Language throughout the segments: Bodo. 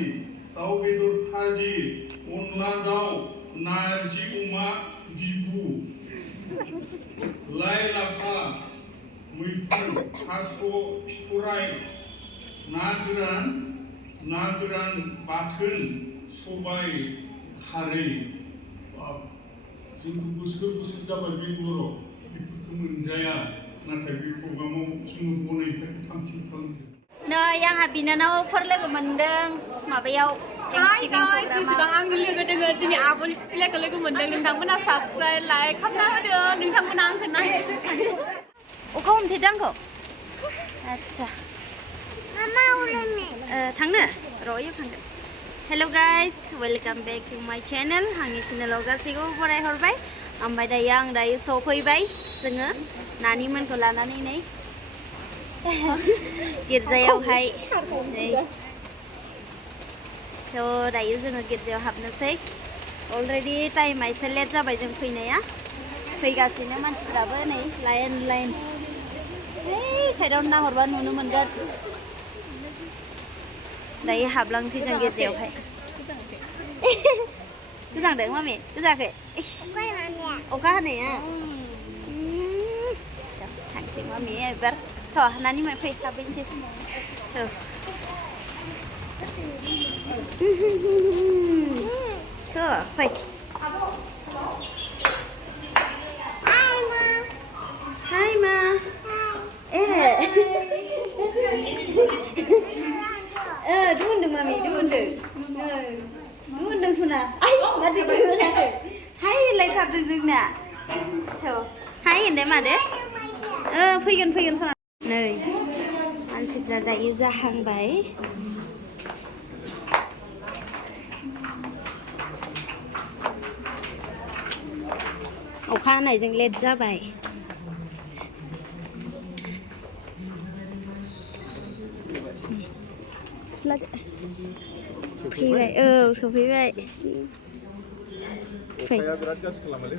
भाजी दाउ बेदर भाजी अनला दाउ नारजि अमा बिबु लाइ लाफा मैथ्रु थास' बिथराइ ना गोरान बाथोन सबाय खारै जों बोसोर जाबाय बेंगलराव बेफोरखौ मोनजाया नाथाय बे प्रग्रामाव जोङो गनायथाय थामथि खालामदों नै आंहा बिनानावफोर लोगो मोनदों माबायाव जेसेबां आंनि लोगो दोङो दिनै आब'नि सिलायखौ लोगो मोनदों नोंथांमोना साबस्क्राइब लाइक खालामना होदो नोंथांमोना आंखौ नायनो अखा हमथेदों आंखौ आच्छा थांनो र'यो थांगोन हेल' गाइस वेलकाम बेक टु माय चेनेल आंनि चेनेलाव गासैखौबो बरायहरबाय ओमफ्राय दायो सफैबाय जोङो नानिमोनखौ लानानै नै गिर्जायावहाय नै थ' दायो जोङो गिर्जायाव हाबनोसै अलरेडि टाइमा एसे लेट जाबाय जों फैनाया फैगासिनो मानसिफ्राबो नै लाइन साइडआव नाहरबा नुनो मोनगोन दायो हाबलांसै जों गिर्जायावहाय गोजांदों मामि गोजाङाखै अखा हानाया थांसै मामि एबार थ' नानिमोन फै हाबैनोसै थ' फै Hi ma. Duundeng mami, duundeng suna. Ay, mati duundeng. Hai, lekat duundengnya. Tuh, hai inde made. Fैगोन suna. नै, मानसिफ्रा दायो जाहांबाय. अखा हानायजों लेट जाबाय. फैबाय सफैबाय अखाया बिराद गाज्रि खालामोलै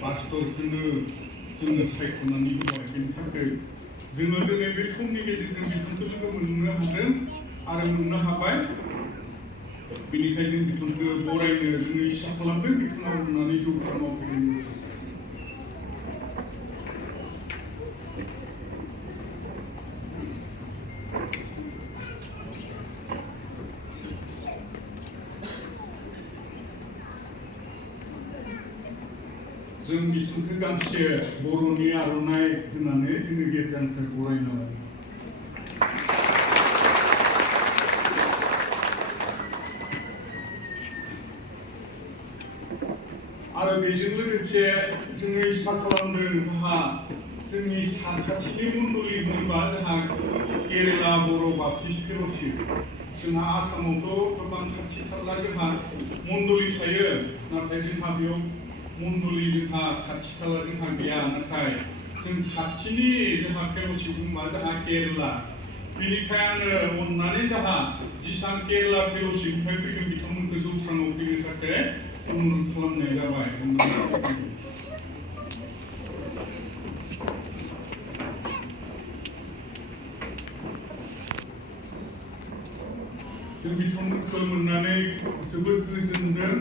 पास्टरफोरनो जोङो सायख'नानै होबाय बेनि थाखाय जोङो दिनै बे समनि गेजेरजों बिथांखौ लोगो मोननो हादों आरो मोननो हाबाय बेनिखायनो जों बिथांखौ बरायनो जोङो इसा खालामदों बिथाङा अननानै जौगा मावफैदों जों बिथांखौ गांसे बर'नि आर'नाइ होनानै जोङो गिर्जानिफ्राय बरायनो लादों आरो बेजों लोगोसे जोङो इसा खालामदों जोंहा जोंनि साखाथिनि मण्डलि होनोबा जोंहा केरेला बर' बाप्टिस्ट फेल'शिप जोंहा आसामावथ' गोबां खाथि खाला जोंहा मण्डलि थायो नाथाय जोंहा बेयाव मण्डलि जोंहा खाथि खाला जोंहा गैया नाथाय जों खाथिनि जोंहा फेल'शिप होनबा जोंहा केरेला बेनिखाय आङो अननानै जोंहा जिसां केरेला फेल'शिपनिफ्राय फैगोन बिथांमोनखौ जौस्राङाव फैनो थाखाय अनुर'ध खालामनाय जाबाय। जों बिथांमोनखौ मोननानै जोबोद गोजोनदों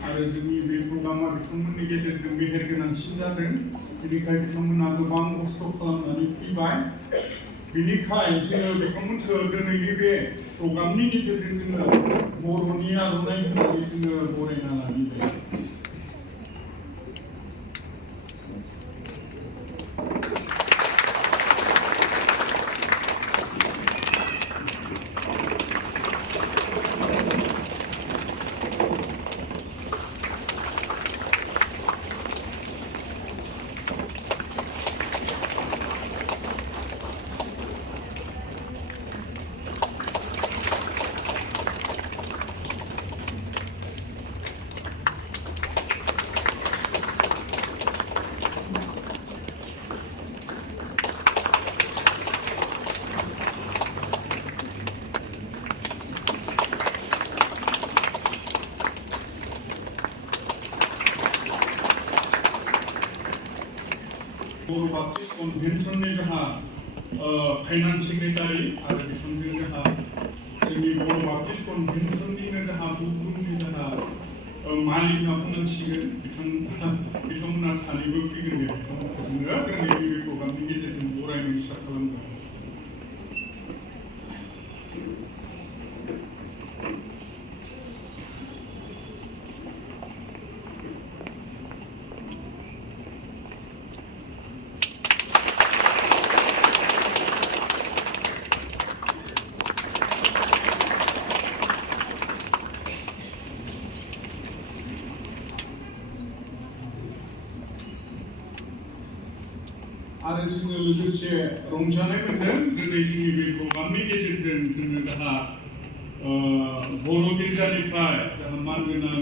आरो जोंनि बे प्रग्रामा बिथांमोननि गेजेरजों मेहेर गोनांसिन जादों बेनिखाय बिथांमोना गोबां खस्थ' खालामनानै फैबाय बेनिखाय जोङो बिथांमोनखौ दिनैनि बे प्रग्रामनि गेजेरजों जोङो बर'नि आर'नाइ होननानै जोङो बरायना लाबोबाय। बर' बाप्टिस्ट कनभेन्सननि जोंहा फाइनान्स सेक्रेटारि आरो बिथांजों जोंहा जोंनि बर' बाप्टिस्ट कनभेन्सननिनो जोंहा बंदुंनि जोंहा मालिक होनना बुंनांसिगोन बिथांमोना सानैबो फैगोन बे बिथांमोनखौ जोङो दिनैनि बे प्रग्रामनि गेजेरजों बरायनो इसा खालामदों। आरो जोङो लोगोसे रंजानाय मोन्दों दिनै जोंनि बे प्रग्रामनि गेजेरजों जोङो जोंहा बर' गिर्जानिफ्राय जोंहा मानगोनां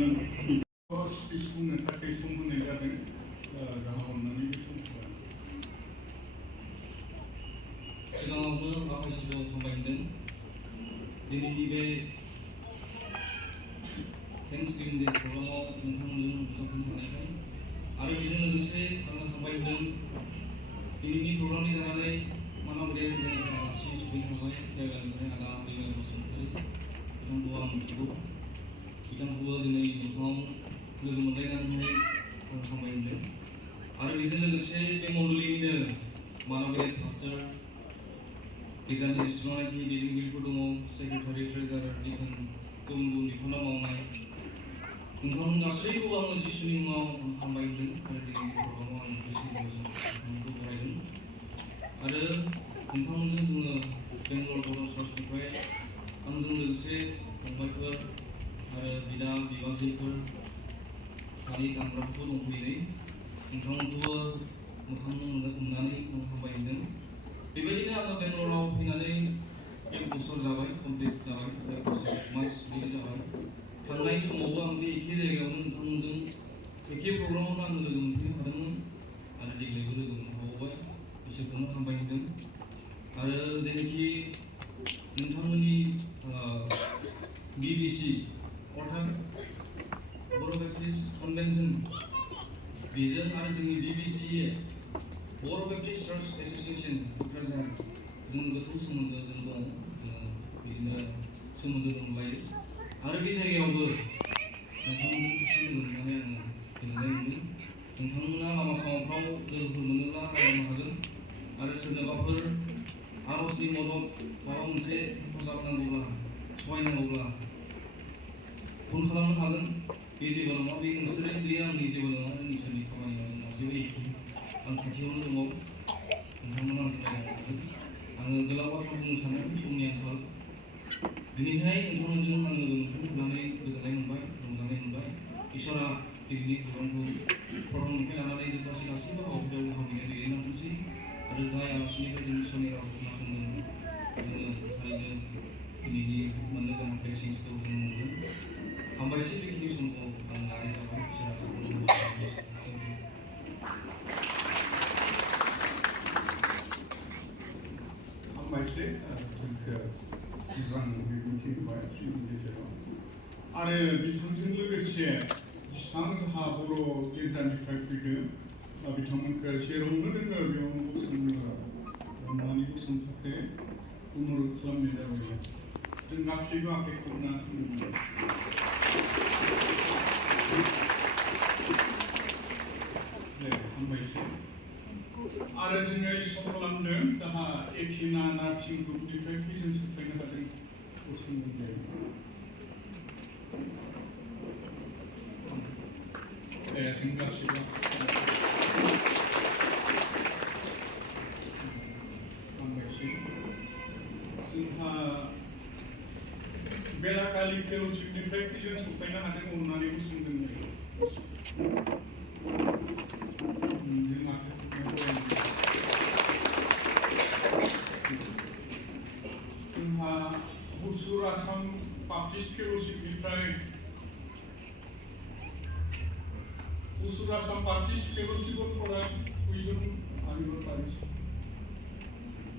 स्पिच बुंनो थाखाय सम होनाय जादों जोंहा अननानै बे समखौ सिगाङावनो माखासेखौ हामबाय दिनैनि बे थेंक्सगिभिं डे प्रग्रामाव नोंथांमोनजों नुजाफैनो हानायखाय आरो बेजों लोगोसे आङो हामबाय होनदों दिनैनि प्रग्रामनि जानानै मानावदे जोंनि आलासि सफैनो हाबाय जायगानिफ्राय आदा बर'न बसुमतारी बिथांखौ आं मिथिगौ बिथांखौबो दिनै नोंथाङाव लोगो मोनलायनानै आं हामबाय होनदों आरो बेजों लोगोसे बे मण्डलिनिनो मानावदे पास्टार गिर्जानि जेसेबांनाखि दैदेनगिरिफोर दङ सेक्रेटारि ट्रेजारार दिखोन गुबुन गुबुन बिफानाव मावनाय नोंथांमोन गासैखौबो आङो जिसुनि मुङाव हामबाय होनदों आरो दिनैनि प्रग्रामाव आं गोसो गोरबोजों नोंथांमोनखौ बरायदों आरो नोंथांमोनजों जोङो बेंगल बर' चार्चनिफ्राय आंजों लोगोसे फंबायफोर आरो बिदा बिबाजैफोर सानै दामग्राफोरबो दंफैयो नोंथांमोनखौबो मोखां नुनानै आं हामबाय होनदों बेबायदिनो आङो बेंगलराव फैनानै 1 बोसोर जाबाय कमप्लिट जाबाय 1 बोसोर मास बिदि जाबाय थांनाय समावबो आं बे एखे जायगायावनो नोंथांमोनजों एखे प्रग्रामावनो आं लोगो मोनफैनो हादोंमोन आरो देग्लायबो लोगो मोनफाबावबाय इसोरखौनो हामबाय होनदों आरो जेनोखि नोंथांमोननि BBC अर्थात बर' बेप्टिस्ट कनभेन्सन बेजों आरो जोंनि BBC बर' बेप्टिस्ट चार्च एस'सिएशन क'क्राझार जों गोथौ सोमोन्दो जों दं बिदिनो सोमोन्दो दंलायो आरो बे जायगायावबो नोंथांमोनजों खेबसे लोगो मोननानै आङो गोजोननाय मोनदों नोंथांमोना लामा सामाफ्राव लोगोफोर मोनोब्ला रायज्लायनो हागोन आरो सोरनोबाफोर आर'जनि मदद माबा मोनसे हेफाजाब नांगौब्ला सहाय नांगौब्ला फन खालामनो हागोन बे जेबो नङा बे नोंसोरो बे आंनि जेबो नङा जों इसोरनि खामानि मावनो गासैबो एखे आं खाथियावनो दङ नोंथांमोना आंजों रायज्लायनो हागोन आङो गोलाव बाथ्रा बुंनो सानाखै समनि आंखाल दिनैहाय नोंथांमोनजों आं लोगो मोनफिननो मोननानै गोजोननाय मोनबाय रंजानाय मोनबाय इसोरा दिनैनि प्रग्रामखौ लानानै जों गासैबो हाबाफारियाव हाबैनो दैदेनलांथोंसै आरो जाय आलासिनिफ्राय जों इसोरनि रावखौ खोनासंदों जोङो थारैनो दिनैनि मोननो गोनां ब्लेसिंसखौ जों मोनगोन हामबायसै बेखिनि समखौ आं लानाय जाबाय हामबायसै जोंखौ मोजां बिबुंथि होबाय जोंनि गेजेराव आरो बिथांजों लोगोसे जेसेबां जोंहा बर' गिर्जानिफ्राय फैदों बिथांमोनखौ जेरावनो दोङो बेयावनो अननानै गसंनो थाखाय अनुरद खालामनाय जाबाय जों गासैबो आखाइखौ हमना हामबायसै आरो जोङो इस्सा खालामदों जोंहा एथिना नार्सिं ग्रुपनिफ्राय जों सफैनो हादों गसंनो जों गासैबो हामबायसै जोंहा बेलाकालि फेल'शिपनिफ्राय जों सफैनो हादों अननानै गसंदों जोंहा गुसुर आसाम बाप्टिस्ट फेल'शिपनिफ्राय गुसुर आसाम बाप्टिस्ट फेल'शिपआव फैजों आरिबो फारिस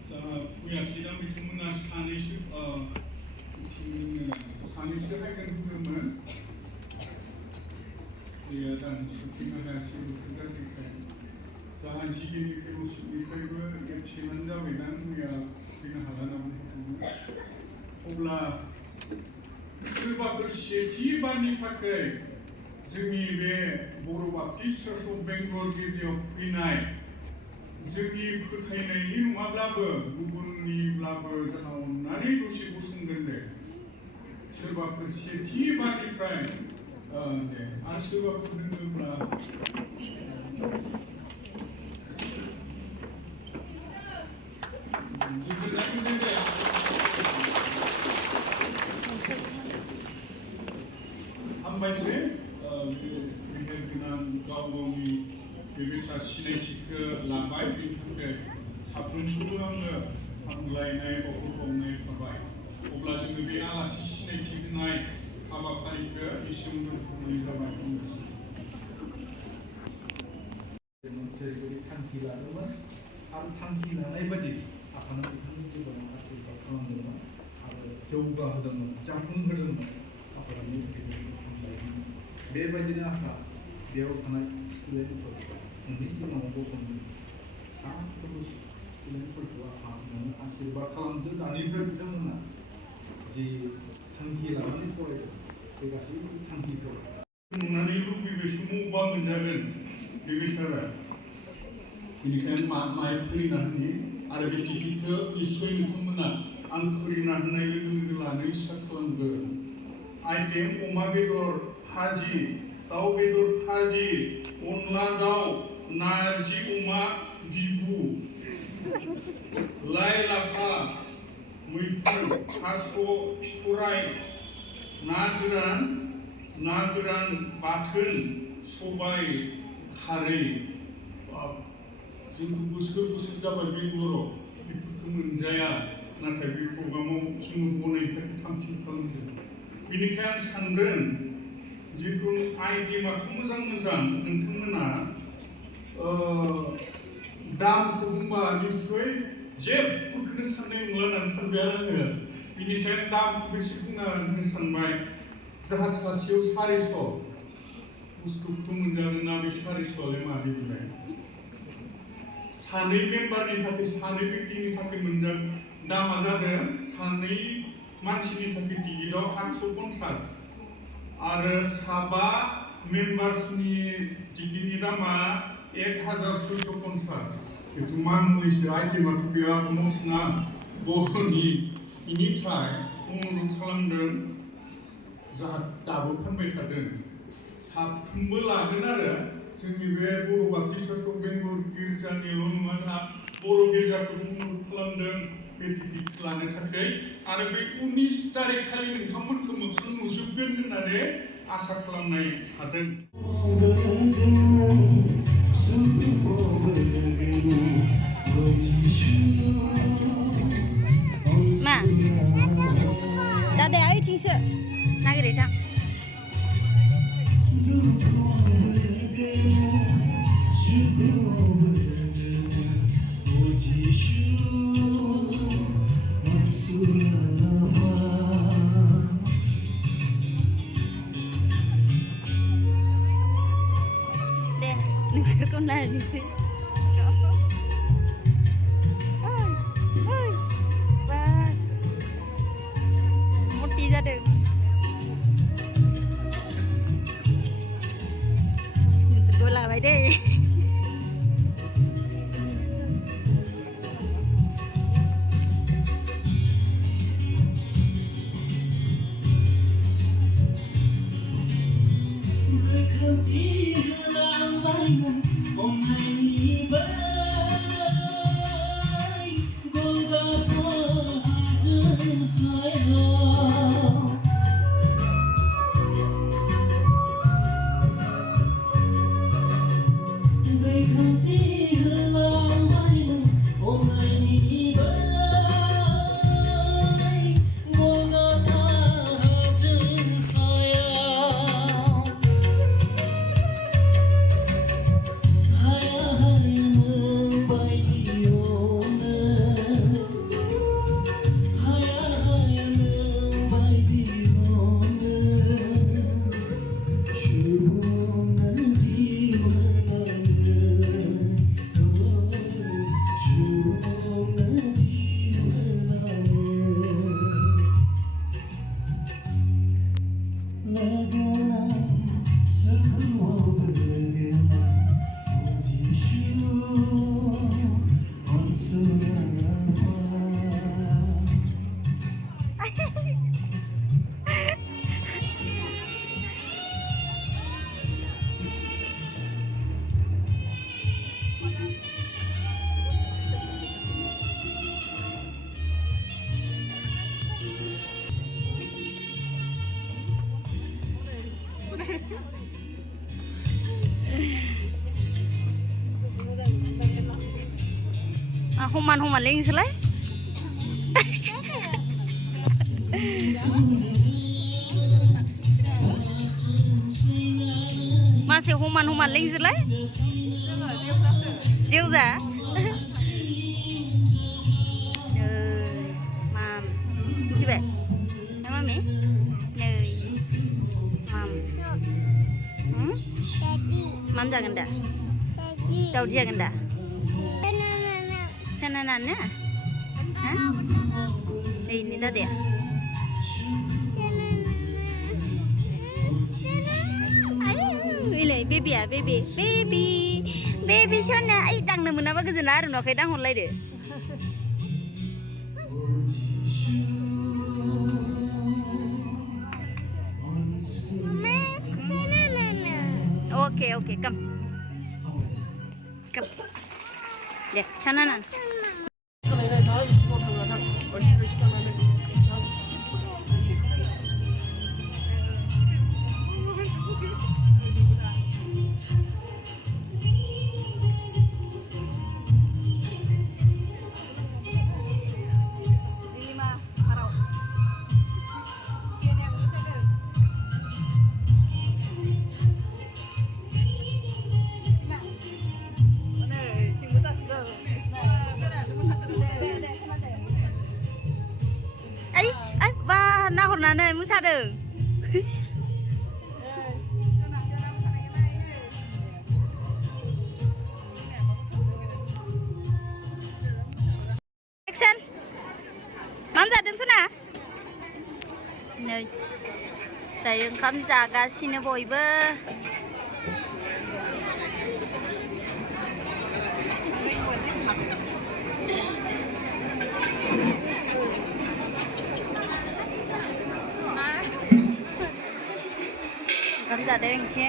जोंहा फैयासिना बिथांमोना सानैसो हायगोन बुंदोंमोन बेयो दान सफैनो हायासै बोथोर गाज्रिखाय जोंहा जिगिनि फेल'शिपनिफ्रायबो एबसेन्टआनो जाबायना मैया फैनो हाला होनना बुंदोंमोन अब्ला सोरबाफोर सेथि बारनि थाखाय जोंनि बे बर' बाप्टिस्ट चार्च अफ बेंगलर गिर्जायाव फैनाय जोंनि फोथायनायनि नङाब्लाबो गुबुननिब्लाबो जोंहा अननानै दसे गसंगोन दे सोरबाफोर सेथि बारनिफ्राय दे आरो सोरबाफोर दोङोब्ला हामबायसै गोनां गाव गावनि बेबायसा सिनायथिखौ लाबाय बेनि थाखाय साफ्रोमखौबो आङो हामलायनाय बावनाय थाबाय अब्ला जोङो बे आलासि सिनायथि होनाय हाबाफारिखौ एसेयावनो दोनथ'नाय जाबाय जेरैबायदि थांखि लादोंमोन आरो थांखि लानाय बायदि आफानो बिथांनि जिबनाव आशीर्बाद खालामदोंमोन आरो जौगाहोदोंमोन जाफुंहोदोंमोन आफादनि बेबायदिनो आफा बेयाव थानाय स्टुडेन्टफोर नोंनि सिगाङाव गसंदों गासैबो स्टुडेन्टफोरखौ आफा नोङो आशीर्बाद खालामदो दानिफ्राय बिथांमोना जि थांखि लानानै फरायदों बे गासैबो थांखिखौ नुनानै लुबैबाय समाव अबा मोनजागोन बे बेसारा बेनिखायनो माइ फोरिना होयो आरो बे टिकेटखौ निस्सय नोंथांमोना आं फोरिना होनाय लोगो लोगो लानो इस्सा खालामगोन आइटेम अमा बेदर भाजि दाउ बेदर भाजि अनला दाउ नारजि अमा बिबु लाइ लाफा मैथ्रु थास' बिथराइ ना गोरान बाथोन सबाय खारै जोंथ' बोसोर जाबाय बेंगलराव बेफोरखौ मोनजाया नाथाय बे प्रग्रामाव जोङो गनायनो थाखाय थामथि खालामदों बेनिखायनो आं सानदों जिहेतु आइटेमाथ' मोजां नोंथांमोना दामखौ बुंबा निस्सय जेबोखौनो साननाय नंला होननानै सानबाय आङो बेनिखायनो दामखौ बेसे बुंना होनो सानबाय जाहा सासेयाव 400 बुस्थुखौथ' मोनजागोन ना बे 400आलाय मादि बिलाय सानै मेम्बारनि थाखाय सानै व्यक्तिनि थाखाय मोनजागोन दामा जादों सानै मानसिनि थाखाय टिकेटआव 850 आरो साबा मेम्बार्सनि टिकेटनि दामा 1650 जितु मान्थलिसो आइटेमाथ' बिराद मस्ना बर'नि बेनिफ्राय अनुरद खालामदों जाहा दाबो फानबाय थादों साफ्रोमबो लागोन आरो जोंनि बे बर' बाप्टिस्ट चार्च अफ बेंगलर गिर्जानिल' नङा जोंहा बर' गिर्जाखौबो अनुरद खालामदों बे टिकेट लानो थाखाय आरो बे 19 तारिख खालि नोंथांमोनखौ मोखां नुजोबगोन होननानै आसा खालामनाय थादों। मा दादाया ओइथिंसो नागिरै थां दे नोंसोरखौ नायनोसै मति जादों नोंसोरखौ लाबाय दे Human lingselai. Masih human lingselai. Jauh dah. Mam, coba. Nama me? Nih, mam. Mam jangan dah. Jauh jangan dah. Sana-nana, hah? Ini dah dia. Ini baby ya, baby sana. Ay, thangnainwi apa kejenar? Nak kita honlai deh. Okay, come. Deh, sana-nana. Nahornane musadeng. Action. Mam जादों सना? नै दायो ओंखाम जागासिनो बयबो. Dạ đây anh chị.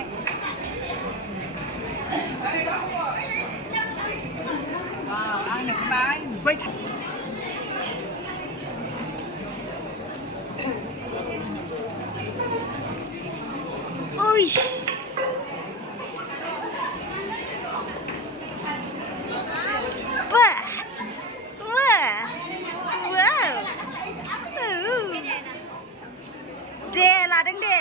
Wow, ăn được bái quay. लादों दे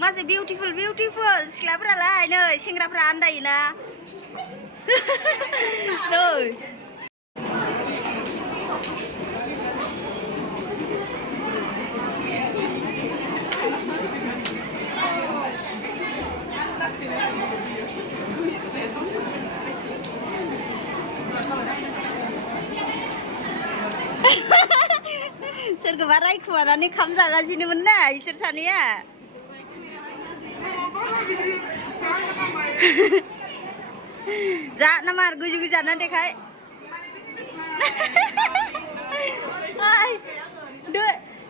मासे बिउटिफुल बिउटिफुल सिख्लाफोरालाय नै सेंग्राफ्रा आन्दायोना नै सोरखौबा रायखुमानानै खाम जागासिनोमोन ना इसोर सानैया जा ना मार गोजौ गोजौ जाना देखाय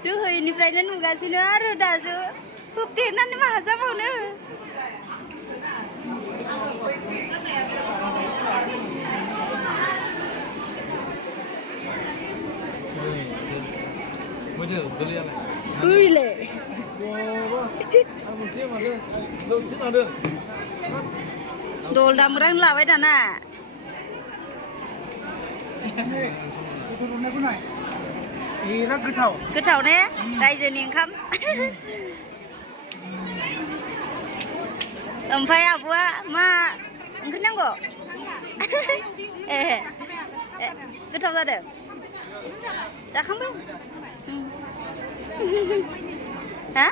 दोहैनिफ्रायनो नुगासिनो आरो दासो होबथेनानै मा जाबावनो Ule. Dol dameran lawe dana. Goथाव ने रायजोनि ओंखाम ओमफ्राय आब'आ मा ओंख्रि नांगौ गोथाव जादों जाखांबाय हा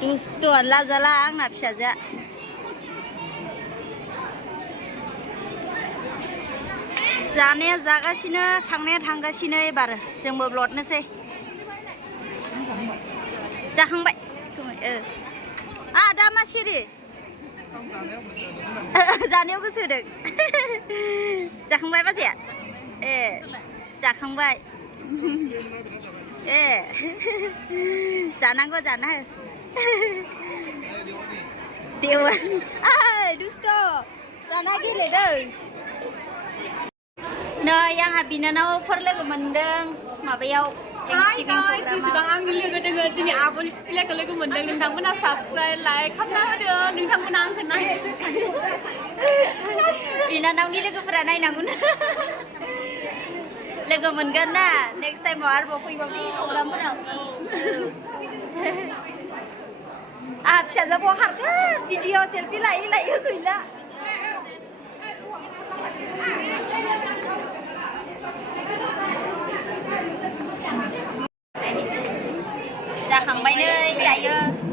दुस्थ'आनो लाजाला आंना फिसाजोआ जानाया जागासिनो थांनाया थांगासिनो एबार जोंबो ब्लडनोसै जाखांबाय दा मा सिरि जानायाव गोसो होदों जाखांबाय बाजैया जाखांबाय जानांगौ जाना हो देवा दुस्थ' दाना गेलेदों नै आंहा बिनानावफोर लोगो मोनदों माबायाव Hi guys, जेसेबां आंनि लोगो दोङो दिनै आब'नि सिसिलाखौ लोगो मोनदों नोंथांमोना साबस्क्राइब लाइक खालामना होदो नोंथांमोना आंखौ नाय बिनानावनि लोगोफोरा नायनांगौना लोगो मोनगोन ना नेक्स्ट टाइमाव आरोबाव फैबावनि प्रग्रामफोराव आहा फिसाजो बहा खारखो भिडिअ सेल्फि लायै लायै गैला जाखांबाय नै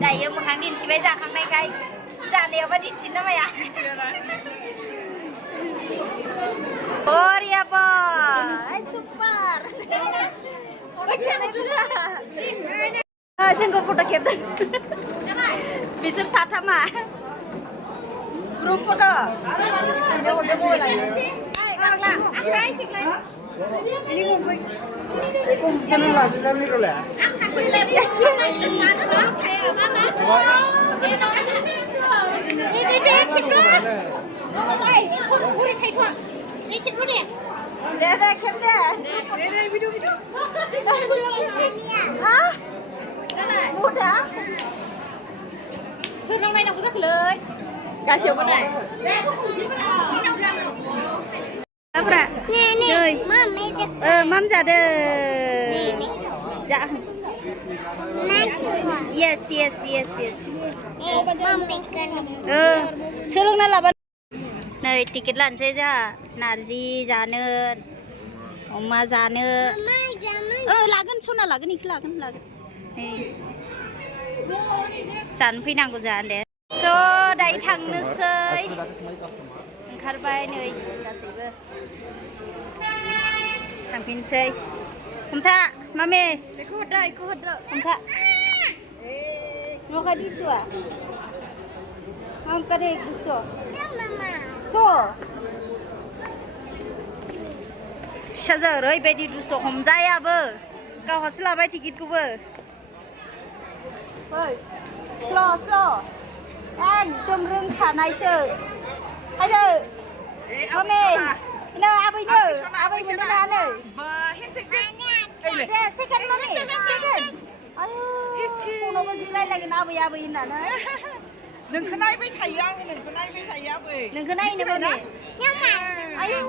दायो मोखां दिन्थिबाय जाखांनायखाय जानायावबा दिन्थिनो माया बरिया बाय सुपार जोंखौ फट' खेबदों बिसोर साथामा ग्रुप फट' सोरनाव नायनांगौ जाखोलै गासैयावबो नाय माम जादों yes सोलोंना लाबा नै टिकेट लानोसै जोंहा नारजि जानो अमा जानो लागोन सना लागोन इखौ लागोन जानो फैनांगौ जोंहा दे थ' दायो थांनोसै ओंखारबाय नै गासैबो थांफिनसै हमथा मामे बेखौ हरदो हमथा न'खा दुस्थ'आ मा दे दुस्थ' थ' फिसाजो ओरैबायदि दुस्थ' हमजायाबो गावहासो लाबाय टिकेटखौबो स्ल' एकदम रोंखानायसो हायदो मामे नो आबै मोनदों ना दे सेकेन्ड मामी सेकेन्ड आयु फनावबो जि रायलायगोन आबै होननानै नोंखौ नायबाय थायो आङो नोंखौ नायबाय थायो आबै नोंखौ नायनो मामे आयु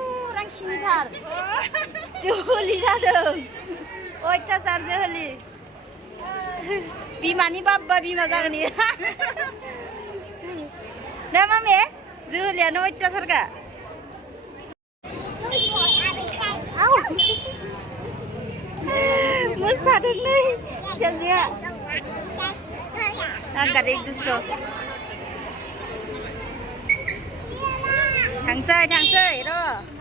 खिनिथार जोहोलि जादों अयथासार जोहोलि बिमानि बाब्बा बिमा जागोन इयो ना मामे जोहोलियानो अयथासारखा मोसादों नै फिसाजोआ आगार एक दुस्ट थांसै र'